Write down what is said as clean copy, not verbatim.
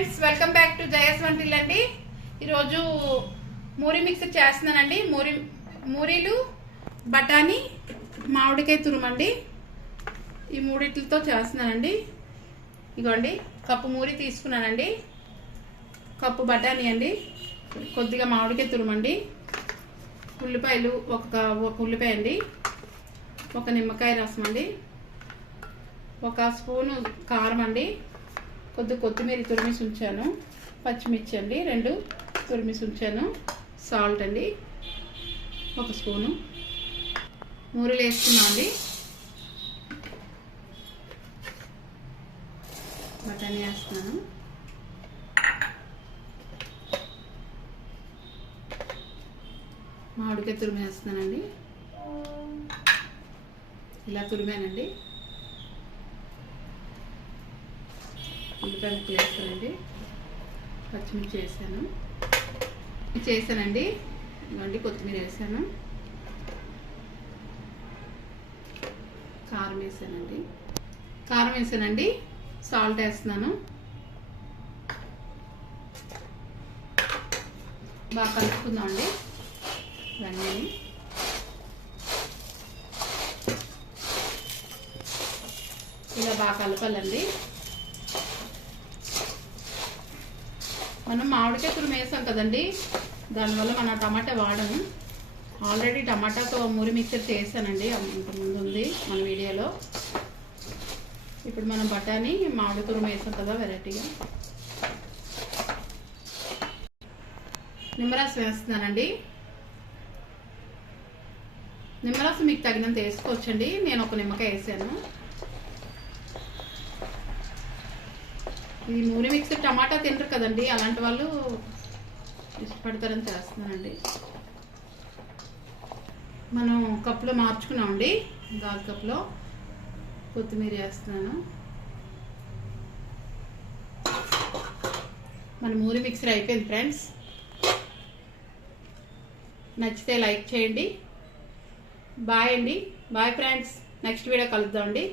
Friends, welcome back to జయ స్వంతిల్లు అండి. ఈరోజు మూరి mixer చేస్తున్నానండి. మూరీలు, బఠానీ, మామిడికాయ తురుమండి. ఈ మూడిట్లతో చేస్తున్నానండి. ఇగోండి, కప్పు మూరి తీసుకున్నానండి, కప్పు బఠానీ అండి, కొద్దిగా మామిడికాయ తురుమండి, ఉల్లిపాయలు ఒక ఉల్లిపాయ అండి, ఒక నిమ్మకాయ రసం అండి, ఒక స్పూను కారం అండి, కొత్తిమీర తురిమిసి ఉంచాను, పచ్చిమిర్చి అండి 2 తురిమిసి ఉంచాను, సాల్ట్ అండి 1 స్పూను, మూరీలు వేసుకున్నాం అండి, బఠానీ వేస్తున్నాను, మామిడికాయ తురిమి వేస్తున్నానండి, ఇలా తురిమానండి, ఉల్లిపాయ ముక్కలు వేస్తానండి, పచ్చిమిర్చి వేసానండి, ఇవ్వండి కొత్తిమీర వేసాను, కారం వేసానండి, సాల్ట్ వేస్తున్నాను, బాగా కలుపుకుందామండి ఇవన్నీ. ఇలా బాగా కలపాలండి. మనం మామిడికాయ తురుము వేసాం కదండి, దానివల్ల మనం టమాటా వాడము. ఆల్రెడీ టమాటాతో మూరి మిక్చర్ చేశానండి, ఇంతకుముందు ఉంది మన వీడియోలో. ఇప్పుడు మనం బఠానీ మామిడి తురుము వేసాం కదా వెరైటీగా. నిమ్మరసం వేస్తున్నానండి. నిమ్మరసం మీకు తగినంత వేసుకోవచ్చండి, నేను ఒక నిమ్మకాయ వేసాను. ఈ మూరి మిక్సర్ టమాటా తింటారు కదండి, అలాంటి వాళ్ళు ఇష్టపడతారని చేస్తున్నానండి. మనం కప్పులో మార్చుకున్నామండి, గాజు కప్పులో కొత్తిమీర వేస్తున్నాను. మన మూరి మిక్సర్ అయిపోయింది ఫ్రెండ్స్. నచ్చితే లైక్ చేయండి. బాయ్ అండి, బాయ్ ఫ్రెండ్స్. నెక్స్ట్ వీడియో కలుద్దామండి.